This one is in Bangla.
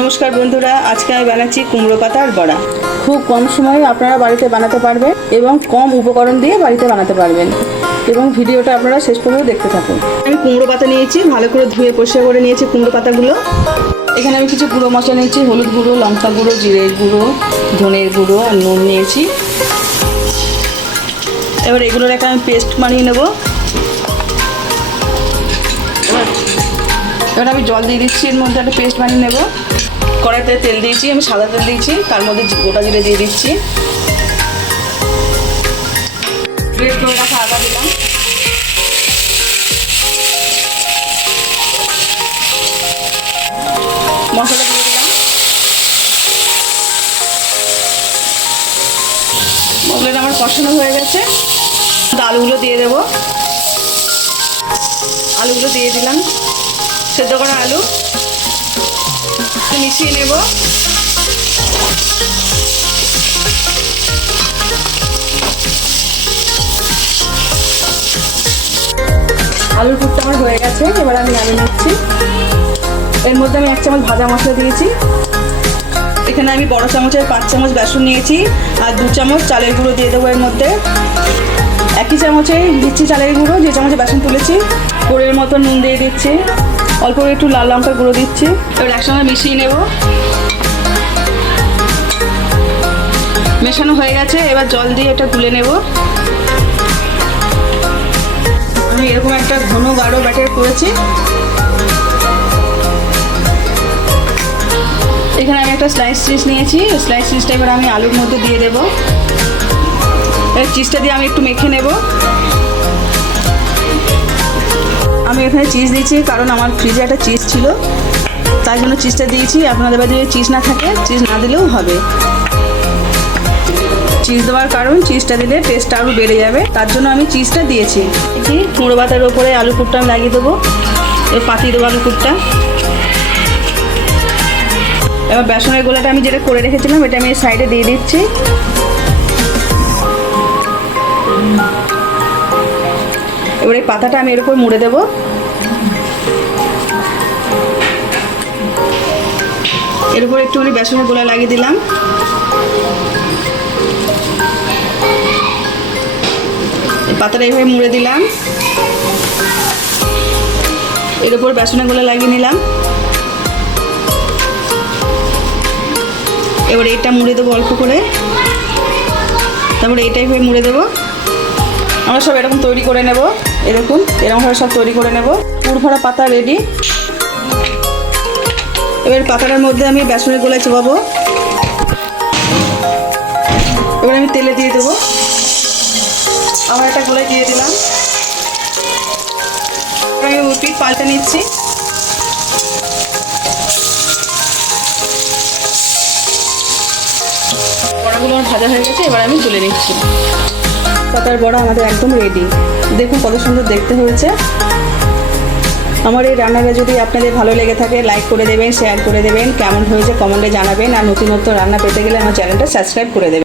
নমস্কার বন্ধুরা, আজকে আমি বানাচ্ছি কুমড়ো পাতার বড়া। খুব কম সময়ে আপনারা বাড়িতে বানাতে পারবেন এবং কম উপকরণ দিয়ে বাড়িতে বানাতে পারবেন, এবং ভিডিওটা আপনারা শেষ পর্যন্ত দেখতে থাকুন। আমি কুমড়ো পাতা নিয়েছি, ভালো করে ধুয়ে পরিষ্কার করে নিয়েছি কুমড়ো পাতাগুলো। এখানে আমি কিছু গুঁড়ো মশলা নিয়েছি, হলুদ গুঁড়ো, লঙ্কা গুঁড়ো, জিরের গুঁড়ো, ধনের গুঁড়ো আর নুন নিয়েছি। এবার এগুলোর একটা আমি পেস্ট বানিয়ে নেব। এবার আমি জল দিয়ে দিচ্ছি, এর মধ্যে একটা পেস্ট বানিয়ে নেব। কড়াইতে তেল দিয়েছি, আমি সাদা তেল দিয়েছি, তার মধ্যে গোটা জিরে দিয়ে দিচ্ছি, গ্রেট করে রাখা আদা দিলাম, মশলা দিয়ে দিলাম। মশলাটা আমার কষানো হয়ে গেছে, আলুগুলো দিয়ে দেবো। আলুগুলো দিয়ে দিলাম, সেদ্ধ করা আলু মিশিয়ে নেব। আলুর পুরটা আমার হয়ে গেছে, এবার আমি আলু নিচ্ছি। এর মধ্যে আমি 1 চামচ ভাজা মশলা দিয়েছি। এখানে আমি বড় চামচের 5 চামচ বেসন নিয়েছি আর 2 চামচ চালের গুঁড়ো দিয়ে দেবো। এর মধ্যে 1 চামচে দিচ্ছি চালের গুঁড়ো, যে চামচে বেসন তুলেছি। পরের মতো নুন দিয়ে দিচ্ছি, অল্প একটু লাল লঙ্কার গুঁড়ো দিচ্ছি। এবার একসঙ্গে মিশিয়ে নেব। মেশানো হয়ে গেছে, এবার জল দিয়ে এটা তুলে নেব। আমি এরকম একটা ঘন গাঢ় ব্যাটার করেছি। এখানে আমি একটা স্লাইস চিজ নিয়েছি, স্লাইস চিজটা এবার আমি আলুর মধ্যে দিয়ে দেব। এই চিজটা দিয়ে আমি একটু মেখে নেব। আমি এখানে চিজ দিয়েছি কারণ আমার ফ্রিজে একটা চিজ ছিল, তাই জন্য চিজটা দিয়েছি। আপনাদের বাড়িতে যদি চিজ না থাকে, চিজ না দিলেও হবে। চিজ দেওয়ার কারণ, চিজটা দিলে টেস্টটা আরও বেড়ে যাবে, তার জন্য আমি চিজটা দিয়েছি। কুমড়ো পাতার ওপরে আলু পুরটা আমি লাগিয়ে দেবো। এবার পাতিয়ে দেবো আলু পুরটা। এবার বেসনের গোলাটা আমি যেটা করে রেখেছিলাম, এটা আমি সাইডে দিয়ে দিচ্ছি। এবার এই পাতাটা আমি এর উপর মুড়ে দেবো। এর উপর একটুখানি বেসনের গোলা লাগিয়ে দিলাম। পাতাটা এইভাবে মুড়ে দিলাম, এর উপর বেসনের গোলা লাগিয়ে নিলাম। এবার এটা মুড়ে দেবো অল্প করে, তারপরে এটা এইভাবে মুড়ে দেবো। আমরা সব এরকম তৈরি করে নেব, এরকমভাবে সব তৈরি করে নেব। পুর ভরা পাতা রেডি। এবার পাতাটার মধ্যে আমি বেসনের গোলায় চোবাবো। এবার আমি তেলে দিয়ে দেবো। আমার একটা গোলায় দিয়ে দিলাম। আমি পিঠ পাল্টে নিচ্ছি। বড়াগুলো আমার ভাজা হয়ে গেছে, এবার আমি তুলে নিচ্ছি। পাতার বড়া আমাদের একদম রেডি। দেখুন কত সুন্দর দেখতে হয়েছে। আমার এই রান্নাটা যদি আপনাদের ভালো লেগে থাকে, লাইক করে দেবেন, শেয়ার করে দেবেন, কেমন হয়েছে কমেন্টে জানাবেন, আর নতুন রান্না পেতে গেলে আমার চ্যানেলটা সাবস্ক্রাইব করে দেবেন।